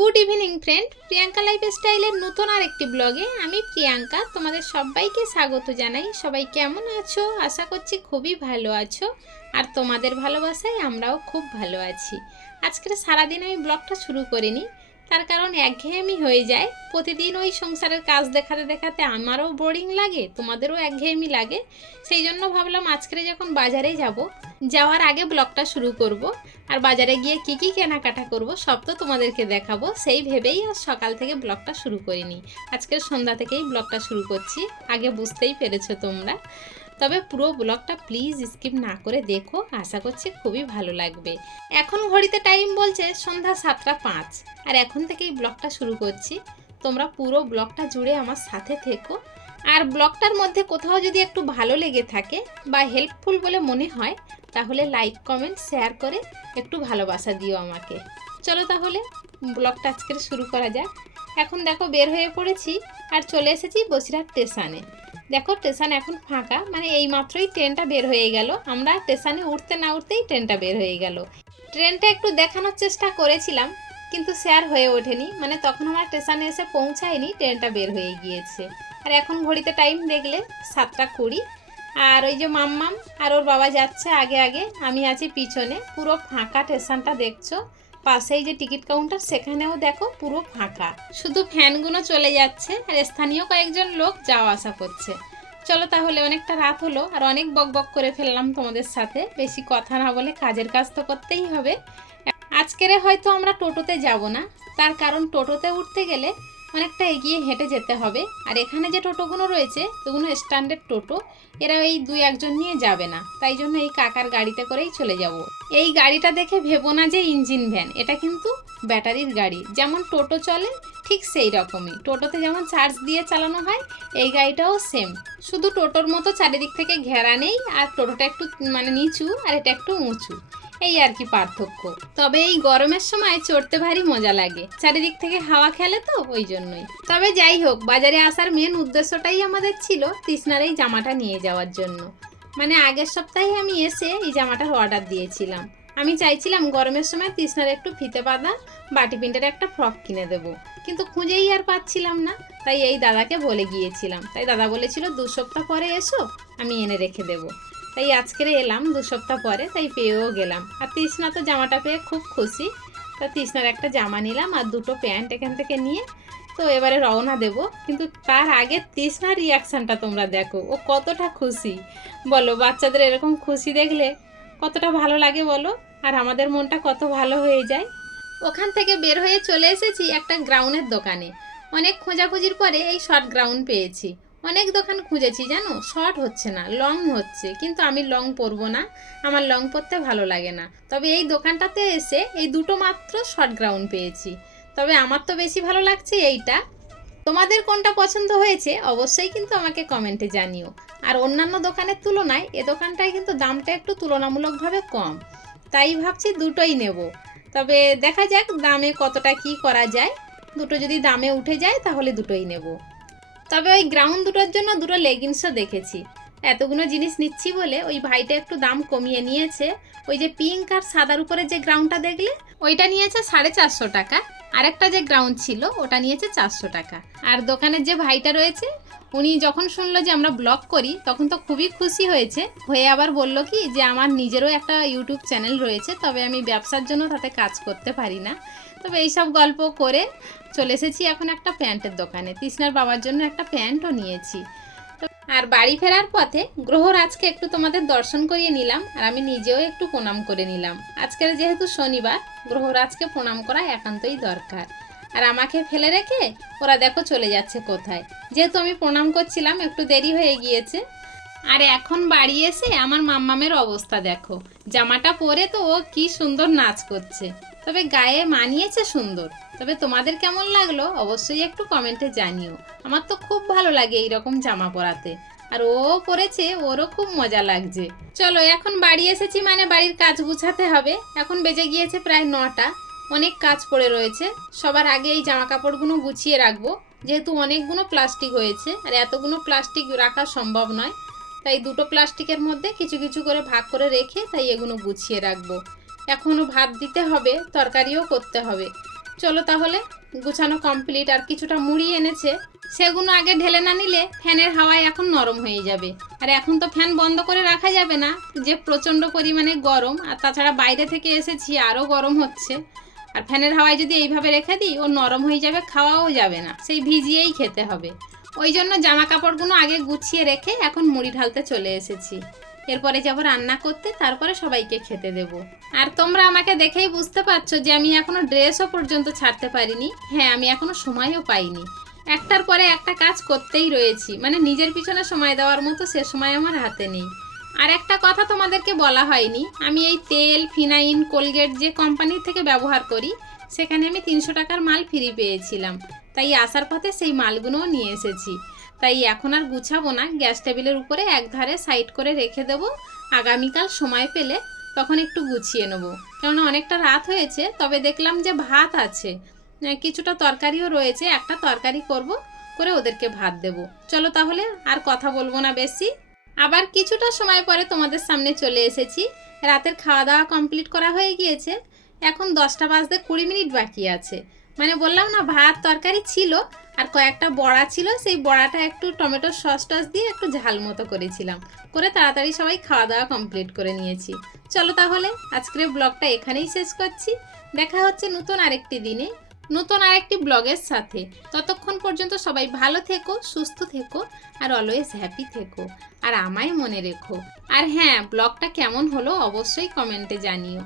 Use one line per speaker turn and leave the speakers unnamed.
Good evening friend Priyanka life স্টাইলের নতুন আর একটি ব্লগে আমি প্রিয়াঙ্কা তোমাদের সবাইকে স্বাগত জানাই। সবাই কেমন আছো? আশা করছি খুবই ভালো আছো। আর তোমাদের ভালোবাসায় আমরাও খুব ভালো আছি। আজকের সারাদিন আমি ব্লগটা শুরু করিনি। তার কারণ একঘেয়েমি হয়ে যায়। প্রতিদিন ওই সংসারের কাজ দেখাতে দেখাতে আমারও বোরিং লাগে, তোমাদেরও একঘেয়েমি লাগে। সেই জন্য ভাবলাম আজকে যখন বাজারে যাব, যাওয়ার আগে ব্লগটা শুরু করব। আর বাজারে গিয়ে কি কি কেনাকাটা করব, সব তো তোমাদেরকে দেখাবো। সেই ভেবেই আর সকাল থেকে ব্লগটা শুরু করিনি। আজকের সন্ধ্যা থেকেই ব্লগটা শুরু করছি। আগে বুঝতেই পেরেছ তোমরা। তবে পুরো ব্লগটা প্লিজ স্কিপ না করে দেখো, আশা করছি খুবই ভালো লাগবে। এখন ঘড়িতে টাইম বলছে সন্ধ্যা সাতটা পাঁচ। আর এখন থেকেই ব্লগটা শুরু করছি। তোমরা পুরো ব্লগটা জুড়ে আমার সাথে থেকো। আর ব্লগটার মধ্যে কোথাও যদি একটু ভালো লেগে থাকে বা হেল্পফুল বলে মনে হয়, তাহলে লাইক কমেন্ট শেয়ার করে একটু ভালোবাসা দিও আমাকে। চলো তাহলে, ব্লগটা আজকের শুরু করা যাক। এখন দেখো বের হয়ে পড়েছি আর চলে এসেছি বসিরহাট স্টেশনে। দেখো স্টেশন এখন ফাঁকা মানে এই মাত্রই ট্রেনটা বের হয়ে গেল। আমরা স্টেশনে উঠতে না উঠতেই ট্রেনটা বের হয়ে গেল। ট্রেনটা একটু দেখানোর চেষ্টা করেছিলাম, কিন্তু শেয়ার হয়ে ওঠেনি। মানে তখন আমার স্টেশনে এসে পৌঁছায়নি, ট্রেনটা বের হয়ে গিয়েছে। আর এখন ঘড়িতে টাইম দেখলে সাতটা কুড়ি। আর ওই যে মাম্মাম আর ওর বাবা যাচ্ছে আগে আগে, আমি আছি পিছনে। পুরো ফাঁকা স্টেশনটা দেখছ। পাশেই যে টিকিট কাউন্টার, সেখানেও দেখো পুরো ফাঁকা। শুধু ফ্যানগুলো চলে যাচ্ছে আর স্থানীয় কয়েকজন লোক যাওয়া আসা করছে। চলো তাহলে, অনেকটা রাত হলো আর অনেক বক বক করে ফেললাম তোমাদের সাথে। বেশি কথা না বলে কাজের কাজ তো করতেই হবে। আজকেরে হয়তো আমরা টোটোতে যাব না। তার কারণ টোটোতে উঠতে গেলে অনেকটা এগিয়ে হেঁটে যেতে হবে। আর এখানে যে টোটোগুলো রয়েছে, এগুলো স্ট্যান্ডার্ড টোটো। এরা এই দুই একজন নিয়ে যাবে না। তাই জন্য এই কাকার গাড়িতে করেই চলে যাব। এই গাড়িটা দেখে ভেবো না যে ইঞ্জিন ভ্যান এটা কিন্তু ব্যাটারির গাড়ি। যেমন টোটো চলে, ঠিক সেই রকমই। টোটোতে যেমন চার্জ দিয়ে চালানো হয়, এই গাড়িটাও সেম শুধু টোটোর মতো চারিদিক থেকে ঘেরা নেই, আর টোটোটা একটু মানে নিচু, আর এটা একটু উঁচু। এই আর কি পার্থক্য। তবে এই গরমের সময় চড়তে ভারী মজা লাগে। চারিদিক থেকে হাওয়া খেলে তো ওই জন্যই। তবে যাই হোক, বাজারে আসার মেন উদ্দেশ্যটাই আমাদের ছিল তৃষ্ণার এই জামাটা নিয়ে যাওয়ার জন্য। মানে আগের সপ্তাহে আমি এসে এই জামাটার অর্ডার দিয়েছিলাম। আমি চাইছিলাম গরমের সময় তৃষ্ণার একটু ফিতে বাঁধা, বাটি প্রিন্টের একটা ফ্রক কিনে দেবো। কিন্তু খুঁজেই আর পাচ্ছিলাম না। তাই এই দাদাকে বলে গিয়েছিলাম। তাই দাদা বলেছিল, দু সপ্তাহ পরে এসো, আমি এনে রেখে দেবো। তাই আজকের এলাম, দু সপ্তাহ পরে, তাই পেয়েও গেলাম। আর তৃষ্ণা তো জামাটা পেয়ে খুব খুশি। তা তৃষ্ণার একটা জামা নিলাম আর দুটো প্যান্ট এখান থেকে নিয়ে, তো এবারে রওনা দেব। কিন্তু তার আগে তৃষ্ণার রিয়াকশানটা তোমরা দেখো। ও কতটা খুশি। বলো, বাচ্চাদের এরকম খুশি দেখলে কতটা ভালো লাগে বলো? আর আমাদের মনটা কত ভালো হয়ে যায়? ওখান থেকে বের হয়ে চলে এসেছি একটা গ্রাউন্ডের দোকানে। অনেক খোঁজাখুঁজির পরে এই শর্ট গ্রাউন্ড পেয়েছি। অনেক দোকান খুঁজেছি, জানো? শর্ট হচ্ছে না, লং হচ্ছে। কিন্তু আমি লং পরবো না, আমার লং পরতে ভালো লাগে না। তবে এই দোকানটাতে এসে এই দুটো মাত্র শর্ট গ্রাউন্ড পেয়েছি। তবে আমার তো বেশি ভালো লাগছে এইটা। তোমাদের কোনটা পছন্দ হয়েছে অবশ্যই কিন্তু আমাকে কমেন্টে জানিও। আর অন্যান্য দোকানের তুলনায় এ দোকানটায় কিন্তু দামটা একটু তুলনামূলকভাবে কম। তাই ভাবছি দুটোই নেব। তবে দেখা যাক দামে কতটা কি করা যায়। দুটো যদি দামে উঠে যায় তাহলে দুটোই নেব। তবে ওই গ্রাউন্ড দুটোর জন্য দুটো লেগিংসও দেখেছি। এতগুলো জিনিস নিচ্ছি বলে ওই ভাইটা একটু দাম কমিয়ে নিয়েছে। ওই যে পিঙ্ক আর সাদার উপরে যে গ্রাউন্ডটা দেখলে, ওইটা নিয়েছে সাড়ে চারশো টাকা। আরেকটা যে গ্রাউন্ড ছিল, ওটা নিয়েছে চারশো টাকা। আর দোকানের যে ভাইটা রয়েছে, উনি যখন শুনলো যে আমরা ব্লগ করি, তখন তো খুবই খুশি হয়েছে। হয়ে আবার বলল কি, যে আমার নিজেরও একটা ইউটিউব চ্যানেল রয়েছে, তবে আমি ব্যবসার জন্য তাতে কাজ করতে পারি না। তবে এইসব গল্প করে চলে এসেছি এখন একটা প্যান্টের দোকানে। তৃষ্ণার বাবার জন্য একটা প্যান্টও নিয়েছি। আর বাড়ি ফেরার পথে গ্রহরাজকে একটু তোমাদের দর্শন করিয়ে নিলাম, আর আমি নিজেও একটু প্রণাম করে নিলাম। আজকের যেহেতু শনিবার গ্রহরাজকে প্রণাম করা একান্তই দরকার। আর আমাকে ফেলে রেখে ওরা দেখো চলে যাচ্ছে কোথায়। যেহেতু আমি প্রণাম করছিলাম, একটু দেরি হয়ে গিয়েছে। আর এখন বাড়ি এসে আমার মাম্মামের অবস্থা দেখো। জামাটা পরে তো ও কি সুন্দর নাচ করছে। তবে গায়ে মানিয়েছে সুন্দর। তবে তোমাদের কেমন লাগল অবশ্যই একটু কমেন্টে জানিও। আমার তো খুব ভালো লাগে এই রকম জামা পরাতে। আর ও পরেছে, ওরও খুব মজা লাগছে। চলো, এখন বাড়ি এসেছি মানে বাড়ির কাজ গুছাতে হবে। এখন বেজে গিয়েছে প্রায় নটা। অনেক কাজ পড়ে রয়েছে। সবার আগে এই জামা কাপড়গুলো গুছিয়ে রাখব। যেহেতু অনেকগুলো প্লাস্টিক হয়েছে, আর এতগুলো প্লাস্টিক রাখা সম্ভব নয়। তাই দুটো প্লাস্টিকের মধ্যে কিছু কিছু করে ভাগ করে রেখে তাই এগুলো গুছিয়ে রাখব। এখনও ভাত দিতে হবে, তরকারিও করতে হবে। চলো তাহলে, গুছানো কমপ্লিট আর কিছুটা মুড়ি এনেছে। সেগুলো আগে ঢেলে না নিলে ফ্যানের হাওয়ায় এখন নরম হয়ে যাবে। আর এখন তো ফ্যান বন্ধ করে রাখা যাবে না, যে প্রচণ্ড পরিমাণে গরম। আর তাছাড়া বাইরে থেকে এসেছি আরও গরম হচ্ছে। আর ফ্যানের হাওয়ায় যদি এইভাবে রেখে দিই, ও নরম হয়ে যাবে, খাওয়াও যাবে না। সেই ভিজিয়েই খেতে হবে। ওই জন্য জামা কাপড়গুলো আগে গুছিয়ে রেখে এখন মুড়ি ঢালতে চলে এসেছি। এরপরে যাব রান্না করতে, তারপরে সবাইকে খেতে দেব। আর তোমরা আমাকে দেখেই বুঝতে পারছ যে আমি এখনও ড্রেসও পর্যন্ত ছাড়তে পারিনি। হ্যাঁ আমি এখনও সময়ও পাইনি। একটার পরে একটা কাজ করতেই রয়েছি। মানে নিজের পিছনে সময় দেওয়ার মতো সে সময় আমার হাতে নেই। আর একটা কথা তোমাদেরকে বলা হয়নি, আমি এই তেল ফিনাইন কোলগেট যে কোম্পানির থেকে ব্যবহার করি, সেখানে আমি তিনশো টাকার মাল ফ্রি পেয়েছিলাম। তাই আসার পথে সেই মালগুলোও নিয়ে এসেছি। তাই এখন আর গুছাবো না। গ্যাস টেবিলের উপরে এক ধারে সাইড করে রেখে দেবো। আগামীকাল সময় পেলে তখন একটু গুছিয়ে নেব। কেননা অনেকটা রাত হয়েছে, তবে দেখলাম যে ভাত আছে। কিছুটা তরকারিও রয়েছে, একটা তরকারি করব, করে ওদেরকে ভাত দেব। চলো তাহলে আর কথা বলব না বেশি। আবার কিছুটা সময় পরে তোমাদের সামনে চলে এসেছি। রাতের খাওয়া দাওয়া কমপ্লিট করা হয়ে গিয়েছে। এখন দশটা বাজতে কুড়ি মিনিট বাকি আছে। মানে বললাম না, ভাত তরকারি ছিল আর কয়েকটা বড়া ছিল, সেই বড়াটা একটু টমেটো সস টস দিয়ে একটু ঝাল মতো করেছিলাম। করে তাড়াতাড়ি সবাই খাওয়া দাওয়া কমপ্লিট করে নিয়েছি। চলো তাহলে আজকের ব্লগটা এখানেই শেষ করছি। দেখা হচ্ছে নতুন আরেকটি দিনে, নতুন আরেকটি ব্লগের সাথে। ততক্ষণ পর্যন্ত সবাই ভালো থেকো, সুস্থ থেকো আর অলওয়েজ হ্যাপি থেকো। আর আমায় মনে রেখো। আর হ্যাঁ ব্লগটা কেমন হলো অবশ্যই কমেন্টে জানিও।